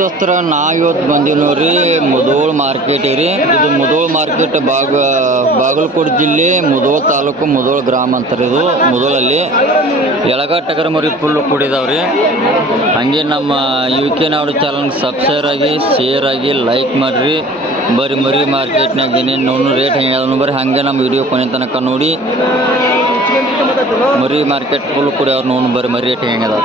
ದೋಸ್ತರ ನಾ ಇವತ್ತು ಬಂದೀವಿ ನೋಡ್ರಿ, ಮುದೋಳ್ ಮಾರ್ಕೆಟ್ ರೀ. ಇದು ಮುದೋಳ್ ಮಾರ್ಕೆಟ್ ಬಾಗ, ಬಾಗಲಕೋಟೆ ಜಿಲ್ಲೆ, ಮುದೋಳ್ ತಾಲೂಕು, ಮುದೋಳ್ ಗ್ರಾಮ ಅಂತಾರೆ ಇದು, ಮುದೋಳಲ್ಲಿ. ಎಳಗ ಟಗರ ಮರಿ ಫುಲ್ ಕೂಡಿದಾವ್ರಿ ಹಂಗೆ ನಮ್ಮ ಯು ಕೆ ನಾಡು ಚಾನಲ್ ಸಬ್ಸ್ಕ್ರೈಬ್ ಆಗಿ ಶೇರ್ ಆಗಿ ಲೈಕ್ ಮಾಡಿರಿ. ಬರೀ ಮರಿ ಮಾರ್ಕೆಟ್ನಾಗ ಏನೇನು ರೇಟ್ ಹೆಂಗೆ ಅದನ್ನು ಬರೀ ಹಂಗೆ ನಮ್ಮ ವಿಡಿಯೋ ಕೊನೆ ತನಕ ನೋಡಿ. ಮರಿ ಮಾರ್ಕೆಟ್ ಫುಲ್ ಕುಡಿಯವ್ರು ನೋಡು ಬರೀ ಮರಿ ರೇಟ್ ಹೆಂಗೆ ಅದಾವ.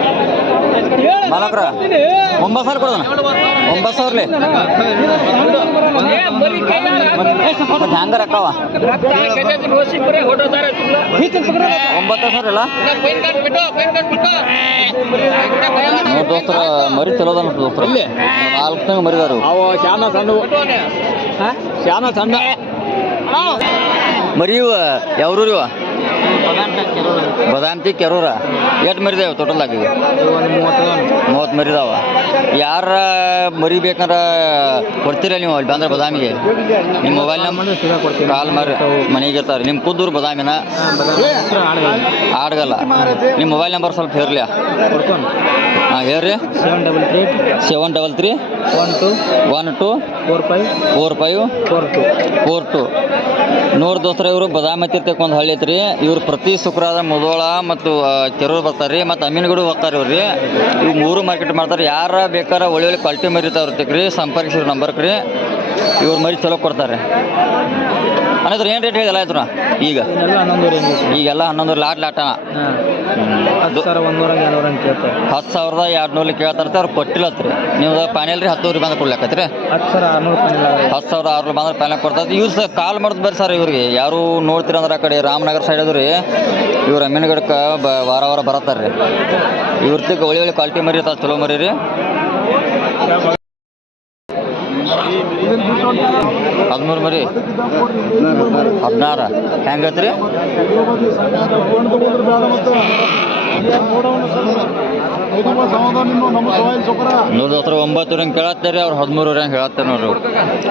ಮಾಲಕ್ರ ಒಂಬತ್ತು ಸಾವಿರ ಕೊಡೋಣ ಒಂಬತ್ತು ಸಾವಿರ ಮತ್ತೆ ಹ್ಯಾಂಗಾರ ಅಕ್ಕವ? ಒಂಬತ್ತು ಸಾವಿರ ಇಲ್ಲ ನೋಡಿ ದೋಸ್ತರ ಮರಿ ಚಲೋ ಅದ ದೋಸ್ತರ? ನಾಲ್ಕು ತಂಗ ಮರಿದಾರು. ಅವ ಶಾನ ಸಣ್ಣ. ಶಾನ ಸಣ್ಣ. ಮರಿಯುವ ಇವ ಬದಾಮ್ತಿ ಕೆರೂರ. ಎಷ್ಟು ಮರಿದಾವ ಟೋಟಲ್ದಾಗ ಈಗ ಮೂವತ್ತು ಮರಿದಾವ. ಯಾರ ಮರಿಬೇಕಂದ್ರೆ ಕೊಡ್ತೀರ ನೀವು ಅಲ್ಲಿ ಬಂದ್ರೆ ಬದಾಮಿಗೆ? ನಿಮ್ಮ ಮೊಬೈಲ್ ನಂಬರ್ ಕಾಲ್ ಮಾರಿ, ಮನೆಗೆ ಇರ್ತಾರೆ. ನಿಮ್ಮ ಕುದ್ದೂರು ಬದಾಮಿನ? ಆಡ್ಗಲ್ಲ. ನಿಮ್ಮ ಮೊಬೈಲ್ ನಂಬರ್ ಸ್ವಲ್ಪ ಹೇರ್ಲಿ ಹಾಂ, ಹೇಳ್ರಿ. Seven double three seven double three one two one two four five four five four two four two ನೋಡ್ ದೋಸ್ತರ, ಇವರು ಬದಾಮಿ ತೀರ್ಥಕ್ಕೆ ಒಂದು ಹಳ್ಳಿ ಐತ್ರಿ. ಇವ್ರು ಪ್ರತಿ ಶುಕ್ರವಾರ ಮುದೋಳ ಮತ್ತು ಕೆರೂರು ಬರ್ತಾರೆ ರೀ ಮತ್ತು ಅಮೀನ್ಗಡು ಹೋಗ್ತಾರೆ ಇವ್ರು ರೀ ಇವು ಮೂರು ಮಾರ್ಕೆಟ್ ಮಾಡ್ತಾರೆ. ಯಾರ ಬೇಕಾರ ಒಳ್ಳೆ ಒಳ್ಳೆ ಕ್ವಾಲಿಟಿ ಮರಿ ಇರ್ತಾವ್ರಿ ರೀ ಸಂಪರ್ಕಿಸಿರೋ ನಂಬರ್ಗೆ ರೀ. ಇವ್ರು ಮರಿ ಚಲೋ ಕೊಡ್ತಾರೆ ಅನ್ನೋದ್ರ ಏನು ರೇಟ್ ಹೇಳಿದಲ್ಲ ಆಯ್ತು ಈಗ? ಈಗೆಲ್ಲ ಹನ್ನೊಂದು ಲಾಟ್ ಲಾಟ ಹತ್ತು ಸಾವಿರದ ಎರಡು ನೂರು ಕೇಳ್ತಾರೆ ಅವ್ರು ಕೊಟ್ಟಿಲ್ಲತ್ರಿ ನೀವು ಫೈನಲ್ ರೀ ಹತ್ತುವರೆ ಬಂದ್ರೆ ಕೊಡ್ಲಾಕತ್ರಿ ಹತ್ತು ಸಾವಿರ ಆರುನೂರು ಬಂದ್ರೆ ಪ್ಯಾನೆಲ್ ಕೊಡ್ತದೆ ಇವ್ರು ಸಹ ಕಾಲ್ ಮಾಡಿದ್ ಬರ್ರಿ ಸರ್ ಇವ್ರಿಗೆ. ಯಾರು ನೋಡ್ತೀರ ಅಂದ್ರೆ ಆ ಕಡೆ ರಾಮನಗರ ಸೈಡ್ ಅದು ರೀ ಇವ್ರು ಅಮ್ಮಿನಗಡಕ್ಕೆ ಬ ವಾರ ವಾರ ಬರತ್ತಾರೆ ರೀ ಇವ್ರತಿಗೆ ಒಳ್ಳೆ ಒಳ್ಳೆ ಕ್ವಾಲಿಟಿ ಮರಿ ಇರ್ತಾರೆ ಚಲೋ ಮರಿ ರೀ. ಹದಿಮೂರು ಮರಿ. ಹದಿನಾರು. ಹೆಂಗೈತೆ ರೀ ಹತ್ರ ಒಂಬತ್ತು ರಂಗೆ ಕೇಳತ್ತಾರೆ ಅವ್ರು ಹದಿಮೂರು ರಂಗೆ ಹೇಳತ್ತೆ ನೋಡ್ರಿ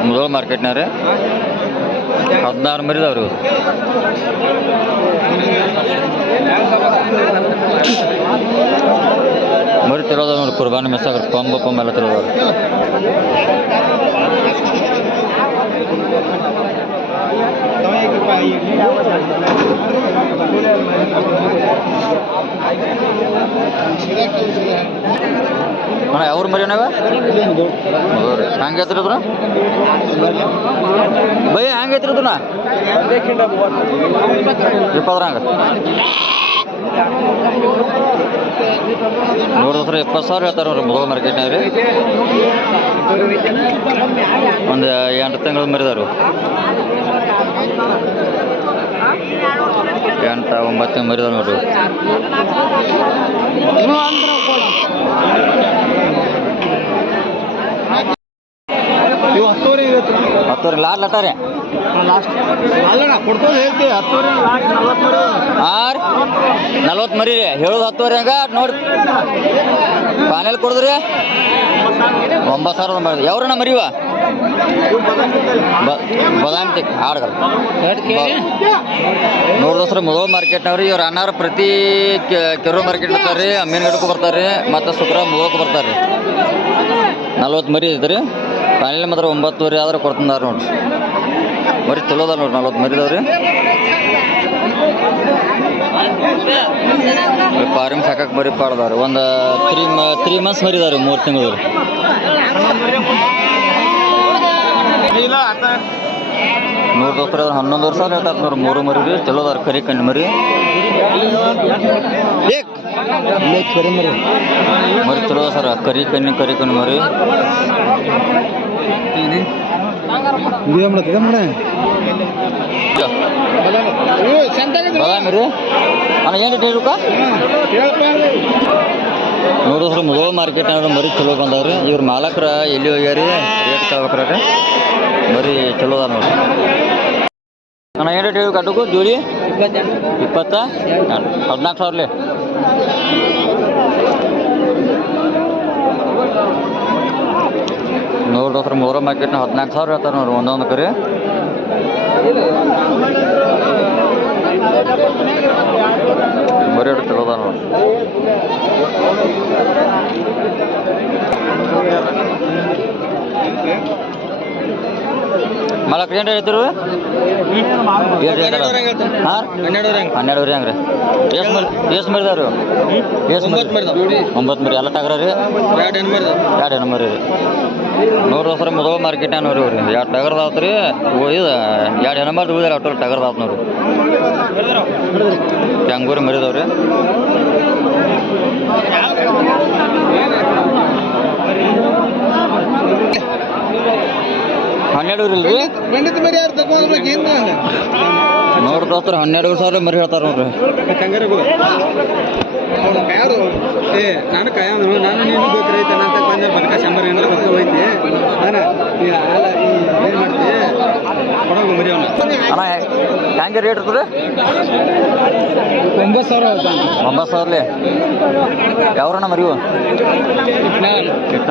ಮುದೋಳ ಮಾರ್ಕೆಟ್ನಾರ ಹದಿನಾರು ಮರಿದವ್ರಿ ಇವ್ರು. ಮರಿ ತಿರೋದ ನೋಡಿ ಕುರ್ಬಾನಿ ಮೆಸ್ಸಾಗ್ರಿ ಕೊಂಬ ಕೊಂಬ ಎಲ್ಲ ತಿರೋದವ್ರಿ ಅಣ್ಣ ಯಾವ್ರ ಮರಿ ಐತ್ರಿ ಬೈ, ಹಂಗೆ ಇಪ್ಪತ್ರಂಗ ನೋಡಿದ್ರೆ ಇಪ್ಪತ್ತು ಸಾವಿರ ಹೇಳ್ತಾರೆ ನೋಡ್ರಿ ಮುದೋಳ ಮಾರ್ಕೆಟ್ನಾಗ ರೀ ಒಂದು ಎಂಟು ತಿಂಗಳು ಮರಿದಾರು ಎಂಟು, ಒಂಬತ್ತು ತಿಂಗಳು ಮರಿದಾರು ನೋಡ್ರಿ. ಹತ್ತೂರಿ ಲಾಡ್ ಹತ್ತುವರೆ ಲಾಟ್ ಲಟಾರೆ ಲಾಸ್ಟ್ ಅಲ್ಲಣ್ಣ ಕೊಡ್ತೋದು ಹೇಳ್ತೀವಿ ಹತ್ತುವರೆ. ನಲ್ವತ್ತು ಆರ್ ನಲ್ವತ್ತು ಮರಿ ರೀ ಹೇಳೋದು ಹತ್ತುವರೆ ಹಂಗ ನೋಡಿ. ಫೈನಲ್ ಕೊಡಿದ್ರಿ? ಒಂಬತ್ತು ಸಾವಿರ ಒಂಬತ್ತು ಯಾವ್ರಣ್ಣ ಮರಿವ ಬದಾಮಿ ತಿಕ್ ಆಡ್ಗಲ್ ನೋಡಿದಸ್ರ ಮೊದಲ ಮಾರ್ಕೆಟ್ನವ್ರಿ ಇವ್ರು ಅನ್ನಾರ ಪ್ರತಿ ಕೆರು ಮಾರ್ಕೆಟ್ ಇರ್ತಾರೆ ರೀ ಅಮ್ಮಿನಗಡಕ್ಕೂ ಬರ್ತಾರೆ ರೀ ಮತ್ತು ಶುಕ್ರ ಮೊದಲಕ್ಕೆ ಬರ್ತಾರೆ ರೀ ನಲ್ವತ್ತು ಮರಿ ಇದ್ರಿ ಫೈನಲ್ ಮಾತ್ರ ಒಂಬತ್ತುವರೆ ಆದ್ರೆ ಕೊಡ್ತಂದಾರ ನೋಡ್ರಿ. ಮರಿ ಚಲೋ ಅದ ನೋಡ್ರಿ ನಲ್ವತ್ತು ಮರಿದವ್ರಿ ಪಾರಿಂಗ್ ಪಾರಿಮ್ ಸಾಕಕ್ಕೆ ಮರಿ ಪಾಡ್ದವ್ರಿ ಒಂದು ತ್ರೀ ಮ ತ್ರೀ ಮಂತ್ಸ್ ಮರಿ ಇದಾವ್ರಿ ಮೂರು ತಿಂಗಳು ಇಲ್ಲ ನೂರು ದೋಸ್ತರ ಹನ್ನೊಂದು ವರ್ಷ ಹೇಳ್ತಾರೆ ನೋಡ್ರಿ ಮೂರು ಮರಿ ರೀ ಚಲೋ ಅದಾರ ಕರಿ ಕಣ್ಣು ಮರಿ. ಕರಿ ಮರಿ. ಮರಿ ಚಲೋ ಸರ ಸರ್ ಕರಿ ಕಣ್ಣು ಕರಿ ಕಣ್ಣು ಮರಿ. ಇದೇ ಮಾಡತ್ತಿದೆ ಮಾಡ ಬದಾಮಿ ರೀ. ಅಣ್ಣ ಏನು ರೇಟ್ ನೋಡಿದ್ರೆ ಮರಿ ಚಲೋ ಬಂದವ್ರಿ ಇವ್ರ ಮಾಲಕ್ರ ಎಲ್ಲಿ ಹೋಗ್ಯಾರಿ? ರೇಟ್ ಕೇಳ್ಬೇಕ್ರ ಮರಿ ಚಲೋ ಅದ ನೋಡ್ರಿ. ಅಣ್ಣ ಏನು ರೇಟ್ ಹೇಳಿ ಅಡ್ಡಕ್ಕೂ ಜೋಡಿ? ಇಪ್ಪತ್ತ? ಹದಿನಾಲ್ಕು ಸಾವಿರಲಿ ನೋಡ್ರಿ ದೋಸ್ರ ಮೂರ ಮಾರ್ಕೆಟ್ನ ಹದಿನಾಲ್ಕು ಸಾವಿರ ಹೇಳ್ತಾರೆ ನೋಡ್ರಿ ಒಂದೊಂದು ಕರಿ ಬರೀ ಅದ ನೋಡ್ರಿ. ಮಲಕ್ ಏನು ಹೇಳ್ತಿರು? ಹನ್ನೆರಡು ಹಾಂ? ಹನ್ನೆರಡುವರೆ ಹಂಗ್ರಿ. ಎಷ್ಟು ಮರಿ ಎಷ್ಟು ಮರಿದಾವ್ರಿ ಎಷ್ಟು ಒಂಬತ್ತು ಮರಿ ಎಲ್ಲ ಟಗರ ರೀ ಎರಡು ಹೆಣ್ಣು ಮರಿ ರೀ ನೂರು ಸರ್ ಮೊದಲ ಮಾರ್ಕೆಟ್ ನೋಡ್ರಿ ಇವ್ರಿ. ಎರಡು ಟಗರ್ದ ಆತು ರೀ? ಇದು ಎರಡು ಹೆಣ್ಣು ಮರಿ ಉಳಿದಾರ ಅಷ್ಟು ಟಗರ್ದ ಆತು ನೋಡ್ರಿ. ಕ್ಯಾಂಗೂರಿ ಮರಿದಾವ್ರಿ? ಹನ್ನೆರಡು ಇಲ್ರಿ ಖಂಡಿತ ಮರಿ ಯಾರು ತಗೊಂಡ್ರೆ ಏನು ನೋಡ್ರಿ ದೋಸ್ತರ ಹನ್ನೆರಡು ಸಾವಿರ ಮರಿ ಹೇಳ್ತಾರ ನೋಡ್ರಿ. ಕಂಗಾರಗಳು ಯಾರು? ಏ ನಾನು ಕಾಯ ನಾನು ನೀನು ಬೇಕು ರೈತ ಅಂತ ಬಂದ. ಬದಕ ಶಂಬರ್ ಏನಾರ ಬದಕ ಹೋಯ್ತಿ. ಅಣ್ಣ ನೀ ಅಲ್ಲ ಏನ್ ಮಾಡ್ತಿ? ಕೊಡೋದು ಮರಿ ಅವನು. ಅಣ್ಣ ಹೆಂಗೆ ರೇಟ್ ಇರ್ತದೆ ಒಂಬತ್ತು ಸಾವಿರ ಒಂಬತ್ತು ಸಾವಿರಲಿ? ಯಾವ್ರಣ್ಣ ಮರಿವು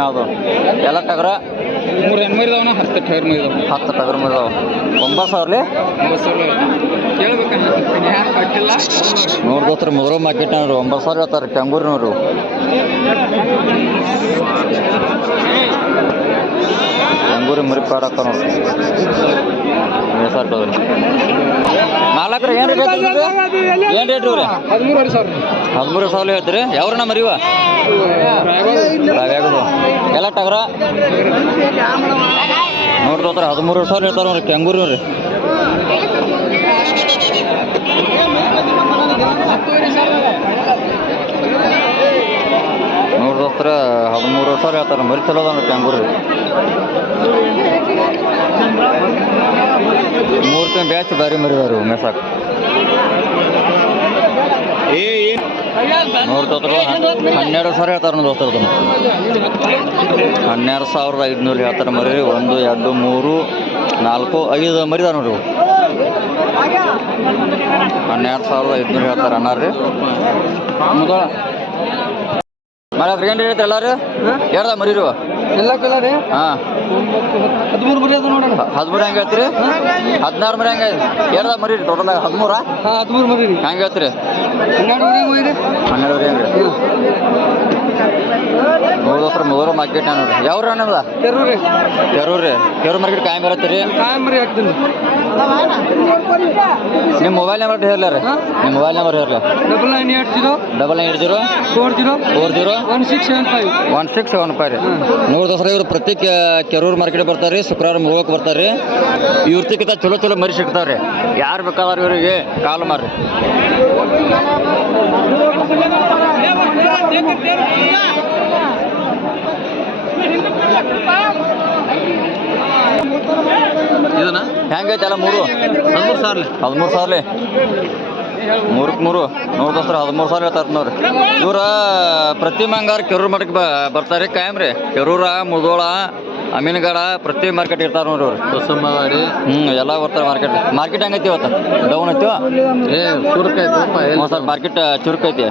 ಅದು ಎಲ್ಲ ಟಗರ ಮೂರು ಎಂ ಇದಾವನ ಹತ್ತು ಟೈರ್ ಇದಾವ. ಹತ್ತು ಟಗರ ಮರಿದಾವ ಒಂಬತ್ತು ಸಾವಿರಲಿ ಒಂಬತ್ತು ಸಾವಿರ ಕೇಳ್ಬೇಕಣ್ಣ ಯಾರು ಕೊಟ್ಟಿಲ್ಲ ನೋಡ್ ಒಂಬತ್ತು ಸಾವಿರ ಹೇಳ್ತಾರೆ ಕೆಂಗೂರಿನವರು. ಕೆಂಗೂರಿ ಮುರಿ ನೋಡ್ರಿ ಮೇಸಾರ್ತದ್ರಿ ನಾಲ್ಕರ ಏನು ರೇಟ್ ಏನು ರೇಟ್ ಇವ್ರಿ? ಹದಿಮೂರು ಸಾವಿರ. ಹದಿಮೂರು ಸಾವಿರ ಹೇಳ್ತೀರಿ. ಯಾವ್ರನ್ನ ಮರಿವ? ಎಲ್ಲ ಟಗರ. ತೋತ್ರ ಹದಿಮೂರು ಸಾವಿರ ಹೇಳ್ತಾರೆ ನೋಡ್ರಿ ಕೆಂಗೂರು ನೋಡ್ರಿ ದೋಸ್ತ್ರ, ಹದಿಮೂರು ಸಾವಿರ ಹೇಳ್ತಾರೆ ಮರಿ ಚಲೋ ಅದ ನೋಡ್ರಿ ಕೆಂಗೂರು ಮೂರು ತಿಂಗಳು ಬ್ಯಾಚ್ ಬಾರಿ ಮರಿದಾರು ಮೆಸಾಕ್ ಏ ಏನು ನೋಡ್ತೋತ್ರ ಹನ್ನೆರಡು ಸಾವಿರ ಹೇಳ್ತಾರ ನೋಡಿ ದೋಸ್ತರದು ಹನ್ನೆರಡು ಸಾವಿರದ ಐದುನೂರು ಹೇಳ್ತಾರೆ ಮರಿ. ಒಂದು ಎರಡು ಮೂರು ನಾಲ್ಕು ಐದು ಮರಿದಾರ ನೋಡ್ರಿ. ಹನ್ನೆರಡು ಸಾವಿರದ ಐದುನೂರು ಹೇಳ್ತಾರ ಅನ್ನಾರ್ರಿ ಮರ ಮಳೆ ಏನು ಹೇಳ್ತಾರೆ ಎಲ್ಲಾರು? ಹೇಳ್ದ ಮರಿರು ಎಲ್ಲ ಕಲರ್ ಹಾಂ. ಹದಿಮೂರು ಮರಿ ಅದ ನೋಡೋಣ ಹದಿಮೂರು ಹೆಂಗೆ ಹೇಳ್ತೀರಿ? ಹದಿನಾರು ಮರಿ ಹೆಂಗೆ ಎರಡ ಮರಿ ಟೋಟಲ್ ಹದಿಮೂರ? ಹಾಂ ಹದಿಮೂರು ಮರಿ ರೀ. ಹೆಂಗೆ ಹೇಳ್ತೀರಿ? ಹನ್ನೆರಡು ಮರಿ ಹೋಯ್ರಿ ಹನ್ನೆರಡು ಹೆಂಗೆ ನೋಡೋಸ್ರ ಮೊದಲು ಮಾರ್ಕೆಟ್ ನೋಡ್ರಿ. ಯಾವ ರೀ. ಕೆರೂರು ರೀ. ಕೆರೂರು ಮಾರ್ಕೆಟ್ ಕಾಯಂ ಬರತ್ತೀರಿ ಕಾಯಂ ಮರಿ ಹಾಕ್ತೀನಿ. ನಿಮ್ಮ ಮೊಬೈಲ್ ನಂಬರ್ ಹೇರ್ಲ ರೀ? ನಿಮ್ಮ mobile number ಹೇರ್ಲ double nine eight zero. Double nine eight zero. Four zero. Four zero. One six seven five. One six seven five ರೀ. ನೋಡಿದೋಸ್ರ ಇವ್ರು ಪ್ರತಿ ಕೆರೂರು ಮಾರ್ಕೆಟ್ ಬರ್ತಾರೆ ರೀ ಶುಕ್ರವಾರ ಮುಳುಗೋಕೆ ಬರ್ತಾರೆ ರೀ ಇವ್ರತಿಕ್ಕಿಂತ ಚಲೋ ಚಲೋ ಮರಿ ಸಿಗ್ತಾವ್ರಿ. ಯಾರು ಬೇಕಾದ್ರೆ ಇವರಿಗೆ ಕಾಲ್ ಮಾಡ್ರಿ ಇದನ್ನ? ಹೆಂಗೈತೆ ಅಲ್ಲ ಮೂರು? ಹದಿಮೂರು ಸಾವಿರ ಹದಿಮೂರು ಸಾವಿರ ಮೂರಕ್ಕೆ ಮೂರು. ನೋಡ್ದೋಸ್ರ ಹದಿಮೂರು ಸಾವಿರ ಹೇಳ್ತಾರೆ ನೋಡ್ರಿ. ಇವ್ರ ಪ್ರತಿ ಮಂಗಾರ ಕೆರೂರು ಮಠಕ್ಕೆ ಬರ್ತಾರೆ ಕಾಯಂ ರೀ ಕೆರೂರ ಮುದೋಳ ಅಮೀನ್ಗಡ ಪ್ರತಿ ಮಾರ್ಕೆಟ್ ಇರ್ತಾರೆ ನೋಡ್ರಿ ಅವ್ರು. ಹ್ಞೂ ಎಲ್ಲ ಬರ್ತಾರೆ ಮಾರ್ಕೆಟ್. ಮಾರ್ಕೆಟ್ ಹೆಂಗೈತಿ ಇವತ್ತು? ಡೌನ್ ಐತಿ? ಏ ಹ್ಞೂ ಸರ್ ಮಾರ್ಕೆಟ್ ಚುರುಕ್ ಐತಿ.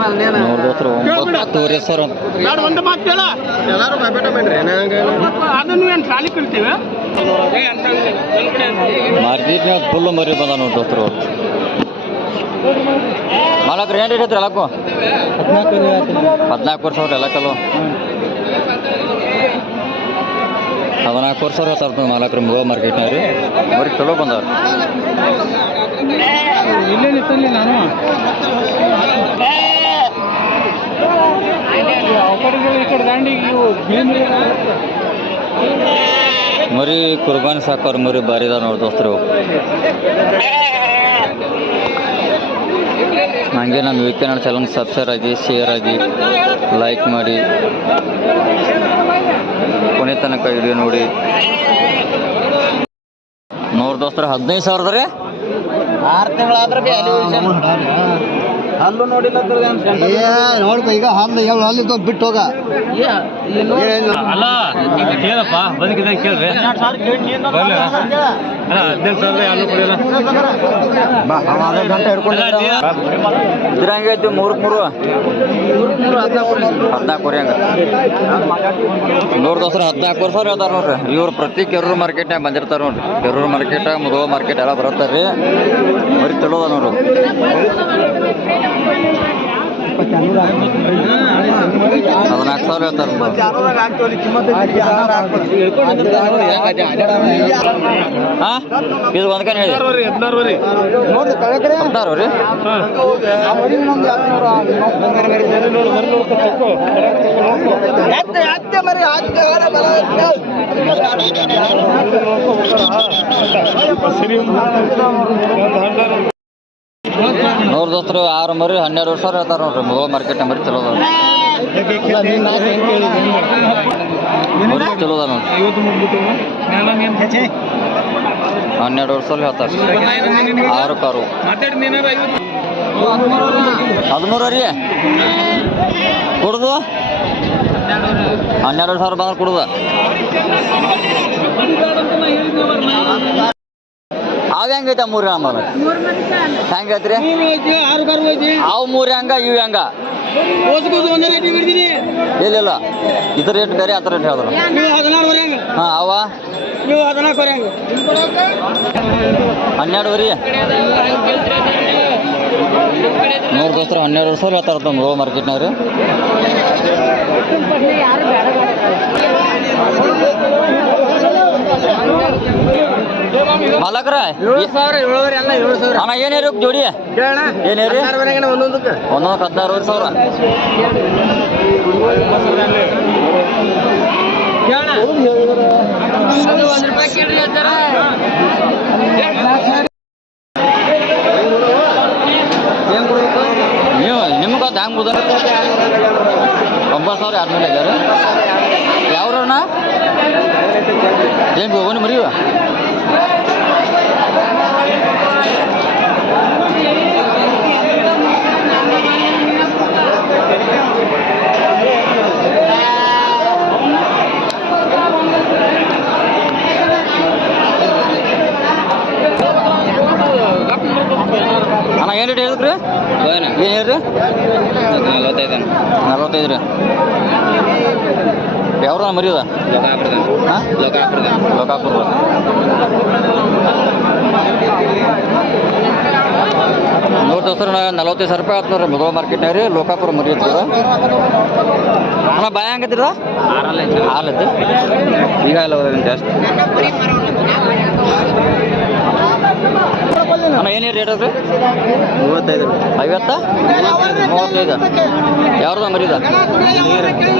ಮಾರ್ಜಿ ಒಂಬತ್ತುವರೆ ಸಾವಿರ ಅಂತ ಒಂದು ಮಾತು ಕೇಳ. ಎಲ್ಲಾರು ಬಾಯ್ಬೇಟ ಮಾಡ್ರಿ ಅದನ್ನು ಏನು ಸಾಲಿ ಕಲ್ತೀವಿ ಮಾರ್ಕೆಟ್ನಾಗ ಫುಲ್ ಮರಿ ಬಂದ ನೋಡಿ ದೋಸ್ತರು. ಮಾಲಕ್ರು ಏನು ರೇಟ್ ಐತ್ರಿ ವರ್ಷ ಅವ್ರು ಎಲ್ಲ ಕಲ್ಲು ಹದಿನಾಲ್ಕು ವರ್ಷ ಅವ್ರು ಹೇಳ್ತಾರೆ ಮಾಲಕ್ರು ಮುಗೋ ಮಾರ್ಕೆಟ್ನಾಗ ರೀ ಬರೀ ಚಲೋ ಬಂದವ್ರಿ. ಮರಿ ಕುರ್ಬಾನಿ ಸಾಕೋರು ಮರಿ ಬಾರಿದ ನೋಡಿ ದೋಸ್ತರು. ಹಂಗೆ ನಮ್ಮ ವೀಕೆಂಡ್ ಚಾನಲ್ ಸಬ್ಸ್ಕ್ರೈಬ್ ಆಗಿ ಶೇರ್ ಆಗಿ ಲೈಕ್ ಮಾಡಿ. ಕೊನೆ ತನಕ ವಿಡಿಯೋ ನೋಡಿ. ನೋಡ್ ದೋಸ್ತರ ಹದಿನೈದು ಸಾವಿರದ ರೀ ಆರು ತಿಂಗಳಾದ್ರೆ ಹಲ್ಲು ನೋಡಿಲ್ಲ ಏ ನೋಡ್ಕೊ ಈಗ ಹಲ್ಲು ಎಲ್ಲ ಹಲ್ಲು ಬಿಟ್ಟು ಹೋಗ. ಅಲ್ಲ ಕೇಳಪ್ಪ ಬದುಕಿದ ಕೇಳ್ರಿ. ಬರ್ಲಿ. ಅಲ್ಲ ಹದಿನೈದು ಕೊಡಿಲ್ಲ ಮೂರಕ್ಕೆ ಮೂರು? ಹದಿನಾಲ್ಕು ವರೆ ಹಂಗ? ನೂರು ದೋಸ್ರ ಹದಿನಾಲ್ಕು ವರ್ಷ ಹೇಳ್ತಾರ ನೋಡ್ರಿ. ಇವ್ರು ಪ್ರತಿ ಕೆರೂರು ಮಾರ್ಕೆಟ್ನಾಗ ಬಂದಿರ್ತಾರ ನೋಡ್ರಿ. ಕೆರೂರು ಮಾರ್ಕೆಟ್ ಮುದೋ ಮಾರ್ಕೆಟ್ ಎಲ್ಲ ಬರತ್ತಾರ. ರೀ ಬರೀ ಚಲೋ ಅದ ನೋಡ್ರಿ. ಹದಿನಾಲ್ಕು ಸಾವಿರ ಹಾ? ಇದು ಒಂದ್ ಕಣ್ ಹೇಳಿ. ಹದಿನಾರು ರೀ ನೂರು ದೋಸ್ತರು ಆರು ಮರಿ ಹನ್ನೆರಡು ವರ್ಷ ಹೇಳ್ತಾರ ನೋಡ್ರಿ ಮುದೋ ಮಾರ್ಕೆಟ್ ಮರಿ ಚಲೋ ಅದ ಮರಿ ಚಲೋ ಅದ ನೋಡ್ರಿ ಹನ್ನೆರಡು ವರ್ಷ ಹೇಳ್ತಾರ. ಆರು ಕಾರು. ಹದಿಮೂರು ರೀ ಕುಡ್ದು? ಹನ್ನೆರಡು ಸಾವಿರ ಬಂದ್ರೆ ಕುಡ್ದು? ಅವ ಹೆಂಗೈತೆ ಮೂರು ಆಮೇಲೆ ಹೆಂಗೈತ್ರಿ ಅವು ಮೂರು ಹೆಂಗ ಇವು ಹೆಂಗ. ಇಲ್ಲ ಇಲ್ಲ. ಇದ್ರ ರೇಟ್ ಬೇರೆ ಆತರ ಥರ ರೇಟ್ ಹೇಳಿದ್ರು ಹಾ ಅವ? ಹನ್ನೆರಡು ವರಿ ನೂರು ದೋಸ್ತರು ಹನ್ನೆರಡು ವರ್ಷ ಹೇಳ್ತಾರ ಮಾರ್ಕೆಟ್ನಾಗ ರೀ? ಮಾಲಕ್ರ ಅಣ್ಣ ಏನೇರಿ ಜೋಡಿ? ಏನೇರಿ ಒಂದೊಂದು ಹದಿನಾರು ಸಾವಿರ. ನೀವು ನಿಮ್ಗೆ ಅದು ಹ್ಯಾಂಗೆ ಬುದ್ಧ ಒಂಬತ್ತು ಸಾವಿರ ಎರಡು ಮೇಲೆ ಆಗ್ಯಾರ ಯಾವ್ರಣ್ಣ? ಏನು ಹೋಗೋಣ ಮರಿವ ಏನು ರೇಟ್ ಹೇಳಿದ್ರಿ ಏನು ಹೇಳ್ರಿ? ನಲ್ವತ್ತೈದು ನಲ್ವತ್ತೈದು ರೀ ಯಾವ್ರ ಲೋಕಾಪುರ ಹಾಂ? ಲೋಕಾಪುರ ನೂರು ದೋಸ್ತರ ನಲ್ವತ್ತೈದು ಸಾವಿರ ರೂಪಾಯಿ ಆಯ್ತು ನೋಡ್ರಿ ಮುಗೋ ಮಾರ್ಕೆಟ್ನಾಗ ರೀ ಲೋಕಾಪುರ ಮರಿ ಇರ್ತದ ಅಣ್ಣ ಬಾಯ ಹಂಗತ್ತಿರ ಹಾಲೈತಿ ಈಗ ಎಲ್ಲ ಜಾಸ್ತಿ. ಅಣ್ಣ ಏನೇ ರೇಟ್ ಅದ್ರಿ? ಮೂವತ್ತೈದು. ಐವತ್ತ? ಮೂವತ್ತೈದು. ಯಾವ್ದು ಮರಿದ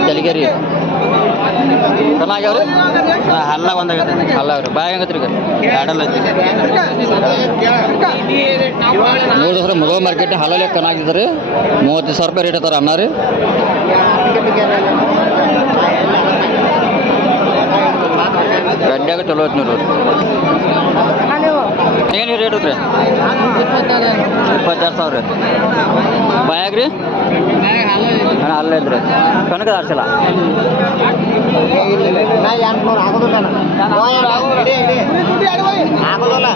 ತೆಲಿಗೇರಿ ಚೆನ್ನಾಗ್ಯಾವ್ರಿ? ಹಲ್ಲ ಒಂದಾಗತ್ತೆ ಅಲ್ಲ ಅವ್ರಿ. ಬಾಯ್ ಹೆಂಗತ್ರಿ ಈಗ? ಎರಡಲ್ಲ ನೋಡಿದ್ರೆ ಮುಗೋ ಮಾರ್ಕೆಟ್ ಹಲಲೆ ಚೆನ್ನಾಗಿದ್ದಾರೆ ಮೂವತ್ತು ಸಾವಿರ ರೂಪಾಯಿ ರೇಟ್ ಅದಾರ ಅಣ್ಣ ರೀ ಗಡ್ಡ್ಯಾಗ ಚಲೋ ಐತಿ ನೋಡ್ರಿ. ಏನು ರೇಟ್ ರೀ ಇಪ್ಪತ್ತಾರು ಸಾವಿರ. ಬಾಯಾಗ ರೀ ಹಾಂ ಅಲ್ಲೇ ಇದ್ರಿ. ಕನಕ ಆರ್ಸಿಲ್ಲ ಆಗೋದಿಲ್ಲ